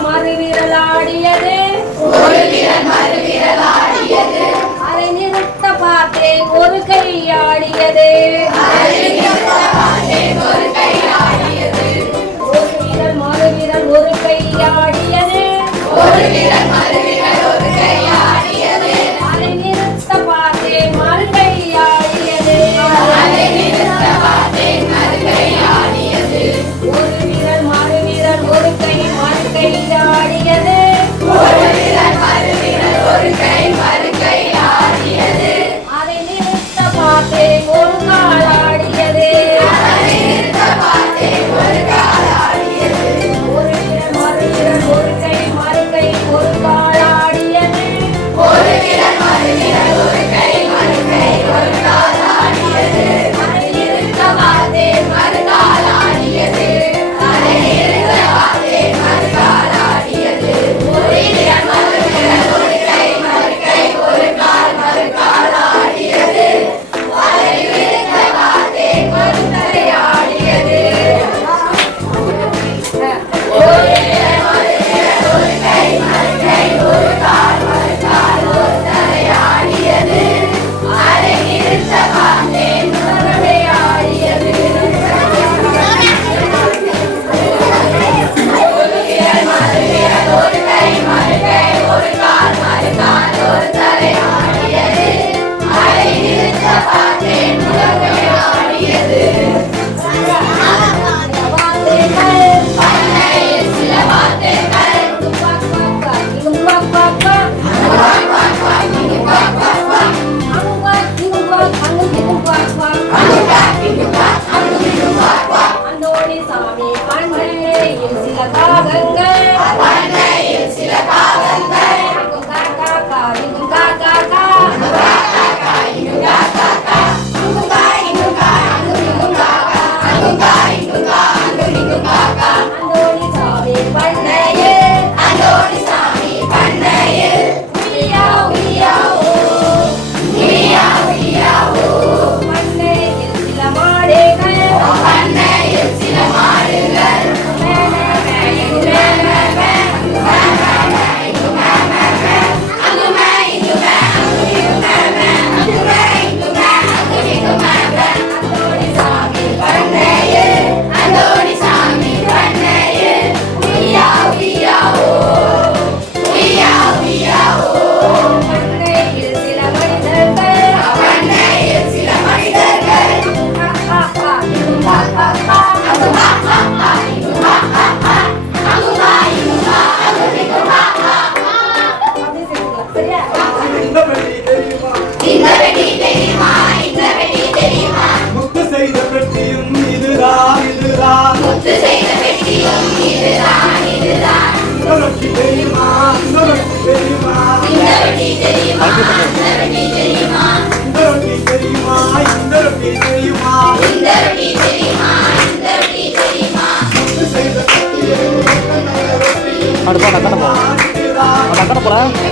மறுவிரல் ஆடியது அதை நிறுத்த பார்த்தேன் ஒரு கை ஆடியது ஒரு விரல் மறுவிரல் ஒரு கை ஆடியது அதை நிறுத்த பார்த்தேன் மறு கை ஆடியது ஒரு விரல் மறுவிரல் ஒரு கை மறு கை ஆடியது அதை நிறுத்த பார்த்தேன் ஒரு கால் ஆடியது ஒரு விரல் மறுவிரல் ஒரு கை மறு கை ஒரு கால் ஆடியது அதை நிறுத்த பார்த்தேன் அந்தோணி சாமி பண்ணையில் சில காகங்கள் அந்தோணி சாமி பண்ணையில் உய்யா உய்யா ஓ பண்ணையில் சில மாடுகள் பண்ணையில் சில முத்து செய்த பெட்டியும் இதுதான் இன்னொரு தெரியுமா இன்னொரு தெரியுமா போல